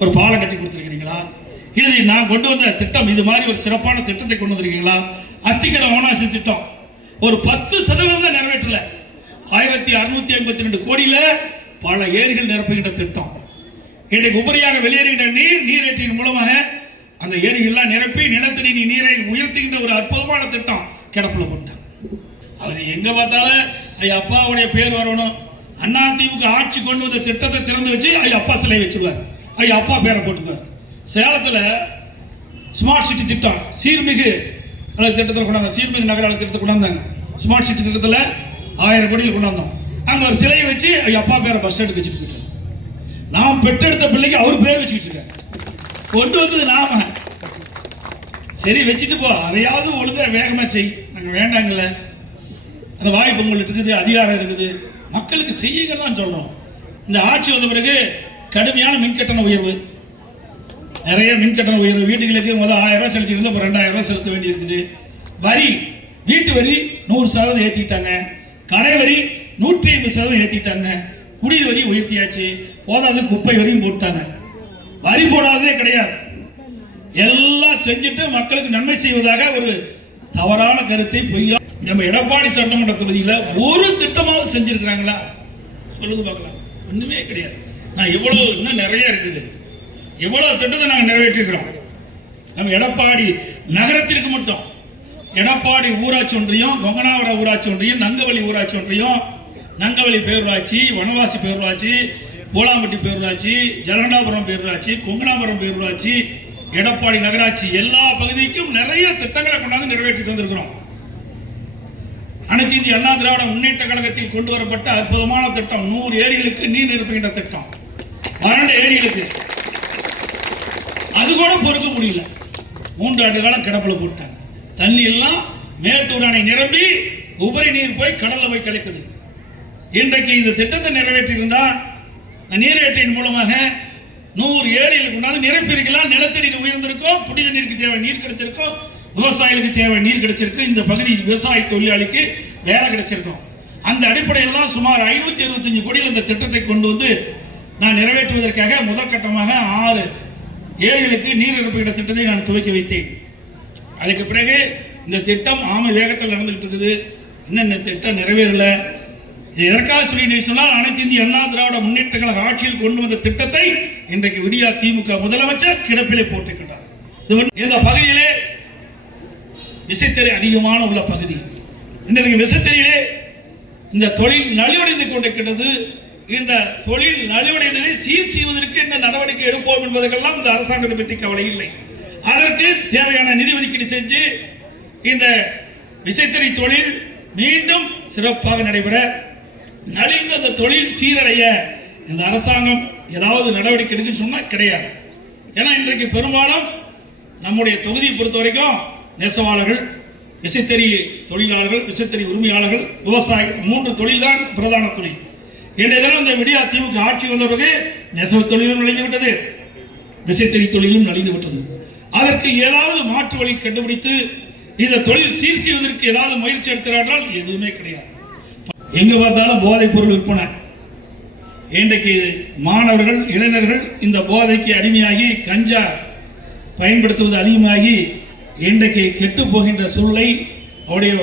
ஒரு பாலம் கட்டி கொடுத்துருக்கிறீங்களா? இது நான் கொண்டு வந்த திட்டம், இது மாதிரி ஒரு சிறப்பான திட்டத்தை கொண்டு வந்திருக்கீங்களா? அத்திக்கடை அவனாசி திட்டம் ஒரு 10% தான் நிறைவேற்றல. 1652 கோடியில பல ஏரிகள் நிரப்புகின்ற திட்டம். இன்றைக்கு உபரியாக வெளியேறுகின்ற நீரேற்றின் மூலமாக அந்த ஏரிகள்லாம் நிரப்பி நிலத்தடி நீரை உயர்த்துகின்ற ஒரு அற்புதமான திட்டம் கிடப்புல போட்டாங்க. அவர் எங்க பார்த்தாலும் ஐயா அப்பாவுடைய பேர் வரணும். அண்ணா திமுக ஆட்சி கொண்டு வந்த திட்டத்தை திறந்து வச்சு ஐயா அப்பா சிலை வச்சிருவார், ஐயா அப்பா பேரை போட்டுக்குவார். சேலத்தில் ஸ்மார்ட் சிட்டி திட்டம், சீர்மிகு திட்டத்தில் கொண்டாங்க, சீர்மிகு நகர திட்டத்தை கொண்டாந்தாங்க. ஸ்மார்ட் சிட்டி திட்டத்தில் 1000 கோடியில் கொண்டாந்தோம். அங்கே ஒரு சிலையை வச்சு ஐயா அப்பா பேரை பஸ் ஸ்டாண்டுக்கு வச்சுட்டு இருக்காரு. நாம் பெற்றெடுத்த பிள்ளைக்கு அவர் பேர் வச்சுக்கிட்டு இருக்காரு. கொண்டு வந்தது நாம. சரி வச்சுட்டு போ, அதையாவது ஒழுங்கா வேகமா செய். நாங்கள் வேண்டாங்கல்ல, அந்த வாய்ப்பு உங்களுக்கு இருக்குது, அதிகாரம் இருக்குது, மக்களுக்கு செய்யுங்க தான் சொல்றோம். இந்த ஆட்சி வந்த பிறகு கடுமையான மின்கட்டண உயர்வு, நிறைய மின்கட்டண உயர்வு. வீட்டுகளுக்கு முதல் 1000 ரூபாய் செலுத்தி இருந்தால் இப்போ 2000 ரூபாய் செலுத்த வேண்டி இருக்குது. வரி, வீட்டு வரி 100% ஏற்றிட்டாங்க. கடை வரி 150% ஏற்றிட்டாங்க. குடிநீர் வரி உயர்த்தியாச்சு. போதாது குப்பை வரியும் போட்டாங்க. வரி போடாததே கிடையாது. எல்லாம் செஞ்சுட்டு மக்களுக்கு நன்மை செய்வதாக ஒரு தவறான கருத்தை பொய்யா நம்ம எடப்பாடி சட்டமன்ற தொகுதியில் ஒரு திட்டமாவது செஞ்சிருக்கிறாங்களா? சொல்லுங்க பார்க்கலாம். ஒண்ணுமே கிடையாது. நான் எவ்வளவு, இன்னும் நிறைய இருக்குது. எவ்வளவு திட்டத்தை நாங்கள் நிறைவேற்றிருக்கிறோம். நம்ம எடப்பாடி நகரத்திற்கு மட்டும் எடப்பாடி ஊராட்சி ஒன்றியம், கொங்கனாவரம் ஊராட்சி ஒன்றியம், நங்கவள்ளி ஊராட்சி ஒன்றியம், நங்கவள்ளி பேரூராட்சி, வனவாசி பேரூராட்சி, பூலாம்பட்டி பேரூராட்சி, ஜலகண்டாபுரம் பேரூராட்சி, கொங்கனாபுரம் பேரூராட்சி, எடப்பாடி நகராட்சி, எல்லா பகுதிக்கும் நிறைய திட்டங்களை கொண்டாந்து நிறைவேற்றி தந்திருக்கிறோம். அனைத்து இந்திய அண்ணா திராவிட முன்னேற்ற கழகத்தில் கொண்டு வரப்பட்ட அற்புதமான திட்டம் 100 ஏரிகளுக்கு நீர் நிரப்புகின்ற திட்டம். 12 ஏரிகளுக்கு அது கூட பொறுக்க முடியல. 3 ஆண்டு காலம் கிடப்பில் போட்டாங்க. தண்ணி எல்லாம் மேட்டூர் அணை நிரம்பி உபரி நீர் போய் கடல்ல போய் கிடைக்குது. இன்றைக்கு இந்த திட்டத்தை நிறைவேற்றியிருந்தா நீரேற்றின் மூலமாக 100 ஏரிகளுக்கு கொண்டாந்து நிரப்பியிருக்கலாம். நிலத்தடி உயர்ந்திருக்கும், குடித நீருக்கு தேவை நீர் கிடைச்சிருக்கும், விவசாயிகளுக்கு தேவை நீர் கிடைச்சிருக்கு, இந்த பகுதி விவசாய தொழிலாளிக்கு வேலை கிடைச்சிருக்கும். அந்த அடிப்படையில் தான் சுமார் 525 கோடியில் இந்த திட்டத்தை கொண்டு வந்து நான் நிறைவேற்றுவதற்காக முதற்கட்டமாக 6 ஏரிகளுக்கு நீர் நிரப்புகிற திட்டத்தை நான் துவக்கி வைத்தேன். அதுக்கு பிறகு இந்த திட்டம் ஆமை வேகத்தில் நடந்துகிட்டு இருக்குது. இன்னும் இந்த திட்டம் நிறைவேறல. எதற்காக சொல்லி சொன்னால் அனைத்து இந்திய அண்ணா திராவிட முன்னேற்ற கழக ஆட்சியில் கொண்டு வந்த திட்டத்தை இன்றைக்கு விடியா திமுக முதலமைச்சர் கிடப்பிலே போட்டுக்கிட்டார். இந்த பகுதியிலே விசைத்தறி அதிகமான உள்ள பகுதி. இன்றைக்கு விசைத்தறியிலே இந்த தொழில் நலிவடைந்து கொண்டிருக்கிறது. இந்த தொழில் நலிவடைந்ததை சீர் செய்வதற்கு என்ன நடவடிக்கை எடுப்போம் என்பதற்கெல்லாம் இந்த அரசாங்கத்தை பற்றி கவலை இல்லை. அதற்கு தேவையான நிதி ஒதுக்கீடு செஞ்சு இந்த விசைத்தறி தொழில் மீண்டும் சிறப்பாக நடைபெற, நலிந்த அந்த தொழில் சீரடைய இந்த அரசாங்கம் ஏதாவது நடவடிக்கை எடுக்க சொன்னால் கிடையாது. ஏன்னா இன்றைக்கு பெரும்பாலும் நம்முடைய தொகுதியை பொறுத்த வரைக்கும் நெசவாளர்கள், விசைத்தறி தொழிலாளர்கள், விசைத்தறி உரிமையாளர்கள், விவசாயி 3 தொழில் தான் பிரதான தொழில். இன்றைய தினம் இந்த விடியா திமுக ஆட்சி வந்த பிறகு நெசவு தொழிலும் நலிந்து விட்டது, விசைத்தறி தொழிலும் நலிந்து விட்டது. அதற்கு ஏதாவது மாற்று வழி கண்டுபிடித்து இந்த தொழில் சீர் செய்வதற்கு ஏதாவது முயற்சி எடுக்கிறார்கள்? எதுவுமே கிடையாது. எங்க பார்த்தாலும் போதைப் பொருள் விற்பனை. இன்றைக்கு மாணவர்கள், இளைஞர்கள் இந்த போதைக்கு அடிமையாகி கஞ்சா பயன்படுத்துவது அதிகமாகி இன்றைக்கு கெட்டு போகின்ற சூழலை, அவருடைய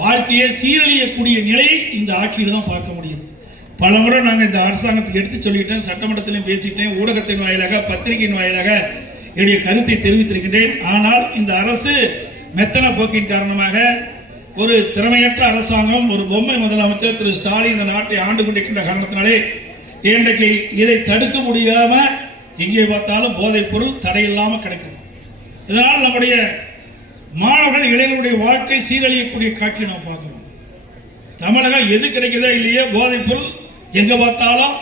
வாழ்க்கையை சீரழியக்கூடிய நிலையை இந்த ஆட்சியில் தான் பார்க்க முடியுது. பல முறை நாங்கள் இந்த அரசாங்கத்துக்கு எடுத்து சொல்லிட்டேன், சட்டமன்றத்திலையும் பேசிட்டேன், ஊடகத்தின் வாயிலாக, பத்திரிகையின் வாயிலாக என்னுடைய கருத்தை தெரிவித்திருக்கின்றேன். ஆனால் இந்த அரசு மெத்தன போக்கின் காரணமாக ஒரு திறமையற்ற அரசாங்கம், ஒரு பொம்மை முதலமைச்சர் திரு ஸ்டாலின் இந்த நாட்டை ஆண்டு கொண்டிருக்கின்ற காரணத்தினாலே இன்றைக்கு இதை தடுக்க முடியாம எங்கே பார்த்தாலும் போதைப் பொருள் தடையில்லாமல் கிடைக்குது. இதனால் நம்முடைய மாணவர்கள், இளைஞர்களுடைய வாழ்க்கை சீரழியக்கூடிய காட்சியை நாம் பார்க்கிறோம். தமிழகம் எது கிடைக்குதோ இல்லையே, போதைப் பொருள் எங்க பார்த்தாலும்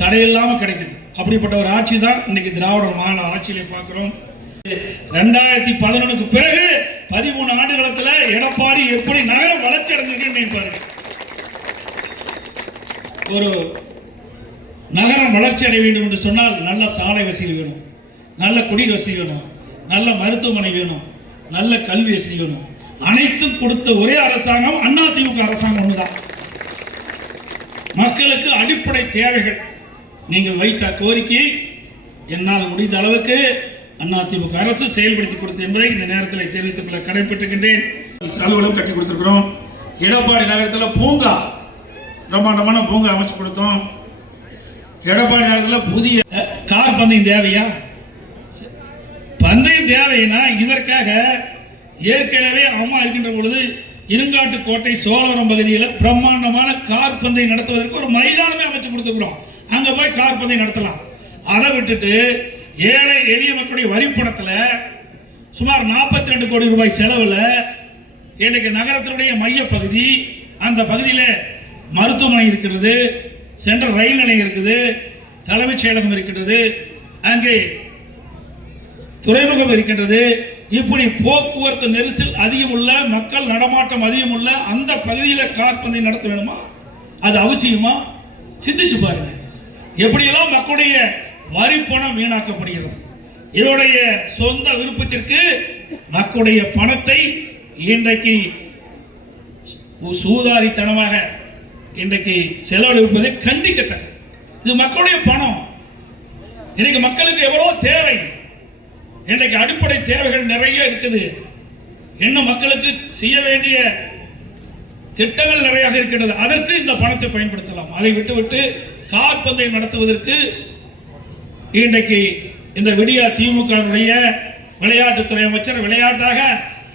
தடையில்லாமல் கிடைக்குது. அப்படிப்பட்ட ஒரு ஆட்சி தான் இன்னைக்கு திராவிட மாநில ஆட்சியிலே பார்க்கிறோம். 2011க்கு பிறகு 13 ஆண்டு காலத்துல எடப்பாடி எப்படி நகரம் வளர்ச்சி அடைஞ்சிருக்கு பாருங்க. ஒரு நகரம் வளர்ச்சி அடைய வேண்டும் என்று சொன்னால் நல்ல சாலை வசதி வேணும், நல்ல குடிநீர் வசதி வேணும், நல்ல மருத்துவமனை வேணும், நல்ல கல்வி வசதி வேணும். அனைத்தும் கொடுத்த ஒரே அரசாங்கம் அண்ணா திமுக அரசாங்கம் ஒண்ணுதான். மக்களுக்கு அடிப்படை தேவைகள் நீங்கள் வைத்த கோரிக்கையை என்னால் முடிந்த அளவுக்கு அதிமுக அரசு செயல்படுத்தி கொடுத்து என்பதை இந்த நேரத்தில் தெரிவித்துக் கொள்ள கடைபெற்றுகின்றேன். அலுவலகம் கட்டி கொடுத்திருக்கிறோம். எடப்பாடி நகரத்தில் பூங்கா, பிரம்மாண்டமான பூங்கா அமைச்சு கொடுத்தோம். எடப்பாடி நகரத்தில் புதிய கார் பந்தயம் தேவையா? பந்தயம் தேவைன்னா இதற்காக ஏற்கனவே அம்மா இருக்கின்ற பொழுது இருங்காட்டு கோட்டை சோழவரம் பகுதியில் பிரம்மாண்டமான கார் பந்தயம் நடத்துவதற்கு ஒரு மைதானமே அமைச்சு கொடுத்துக்கிறோம். அங்க போய் கார் பந்தயம் நடத்தலாம். அதை விட்டுட்டு ஏழை எளிய மக்களுடைய வரிப்பணத்தில் சுமார் 42 கோடி ரூபாய் செலவில் இன்றைக்கு நகரத்தினுடைய மைய பகுதி, அந்த பகுதியில் மருத்துவமனை இருக்கிறது, சென்ட்ரல் ரயில் நிலையம் இருக்குது, தலைமைச் செயலகம் இருக்கின்றது, அங்கே துறைமுகம் இருக்கின்றது. இப்படி போக்குவரத்து நெரிசல் அதிகம் உள்ள, மக்கள் நடமாட்டம் அதிகம் உள்ள அந்த பகுதியில் கார் பந்தயம் நடத்த வேணுமா? அது அவசியமா? சிந்திச்சு பாருங்க. எப்படியெல்லாம் மக்களுடைய வரி பணம் வீணாக்கப்படுகிறது. இதனுடைய சொந்த விருப்பத்திற்கு மக்களுடைய பணத்தை இன்றைக்கு சூதாரித்தனமாக இன்றைக்கு செலவழிப்பதை கண்டிக்கத்தக்கது. இது மக்களுடைய பணம். இன்னைக்கு மக்களுக்கு எவ்வளவு தேவை, இன்றைக்கு அடிப்படை தேவைகள் நிறைய இருக்குது. இன்னும் மக்களுக்கு செய்ய வேண்டிய திட்டங்கள் நிறைய இருக்கின்றது. அதற்கு இந்த பணத்தை பயன்படுத்தலாம். அதை விட்டுவிட்டு கார் பந்தயம் நடத்துவதற்கு இன்றைக்கு இந்த விடியா திமுகவுடைய விளையாட்டுத்துறை அமைச்சர் விளையாட்டாக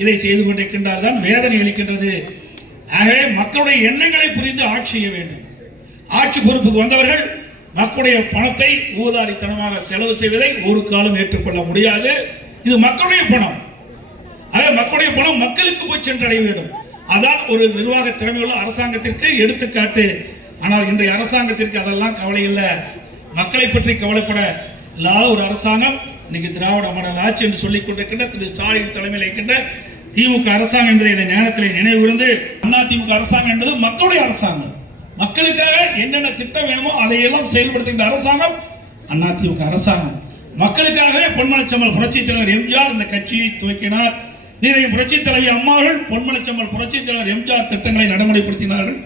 இதை செய்து கொண்டிருக்கின்றார். தான் வேதனை அளிக்கின்றது. ஆகவே மக்களுடைய எண்ணங்களை புரிந்து ஆட்சி செய்ய வேண்டும். ஆட்சி பொறுப்புக்கு வந்தவர்கள் மக்களுடைய பணத்தை ஊதாரித்தனமாக செலவு செய்வதை ஒரு காலம் ஏற்றுக்கொள்ள முடியாது. இது மக்களுடைய பணம். ஆகவே மக்களுடைய பணம் மக்களுக்கு போய் சென்றடைய வேண்டும். அதான் ஒரு நிர்வாக திறமையுள்ள அரசாங்கத்திற்கு எடுத்துக்காட்டு. ஆனால் இன்றைய அரசாங்கத்திற்கு அதெல்லாம் கவலை இல்லை. மக்களை பற்றி கவலைப்பட இல்லாத ஒரு அரசாங்கம் இன்னைக்கு திராவிட மாடல் ஆட்சி என்று சொல்லிக் கொண்டிருக்கின்ற திரு ஸ்டாலின் தலைமையில் இருக்கின்ற திமுக அரசாங்கம் என்பதை இந்த நேரத்தில் நினைவுகூர்ந்து, அதிமுக அரசாங்கம் என்பது மக்களுடைய அரசாங்கம். மக்களுக்காக என்னென்ன திட்டம் வேணுமோ அதையெல்லாம் செயல்படுத்துகின்ற அரசாங்கம் அதிமுக அரசாங்கம். மக்களுக்காகவே பொன்மனச்செம்மல் புரட்சி தலைவர் எம்ஜிஆர் இந்த கட்சியை துவக்கினார். நிறைய புரட்சி தலைவி அம்மார்கள் பொன்மனச்செம்மல் புரட்சி தலைவர் எம்ஜிஆர் திட்டங்களை நடைமுறைப்படுத்தினார்கள்.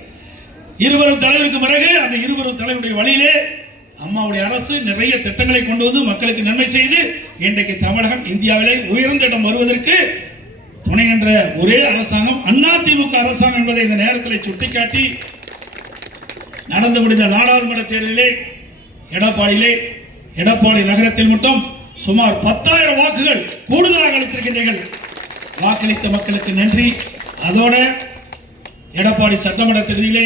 இருவரும் தலைவருக்கு பிறகு அந்த இருவரும் தலைவருடைய வழியிலே அம்மாவுடைய அரசு நிறைய திட்டங்களை கொண்டு வந்து மக்களுக்கு நன்மை செய்து இன்றைக்கு தமிழகம் இந்தியாவிலே உயர்ந்த இடம் வருவதற்கு துணை நின்ற ஒரே அரசாங்கம் அதிமுக அரசாங்கம் என்பதை இந்த நேரத்தில் சுட்டிக்காட்டி, நடந்து முடிந்த நாடாளுமன்ற தேர்தலிலே எடப்பாடி நகரத்தில் மட்டும் சுமார் 10,000 வாக்குகள் கூடுதலாக அளித்திருக்கின்றீர்கள். வாக்களித்த மக்களுக்கு நன்றி. அதோட எடப்பாடி சட்டமன்ற தொகுதியிலே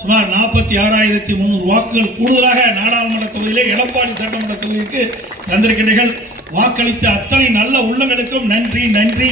சுமார் 46,300 வாக்குகள் கூடுதலாக நாடாளுமன்ற தொகுதியிலே எடப்பாடி சட்டமன்ற தொகுதிக்கு தந்திருக்கின்றீர்கள். வாக்களித்த அத்தனை நல்ல உள்ளங்களுக்கும் நன்றி.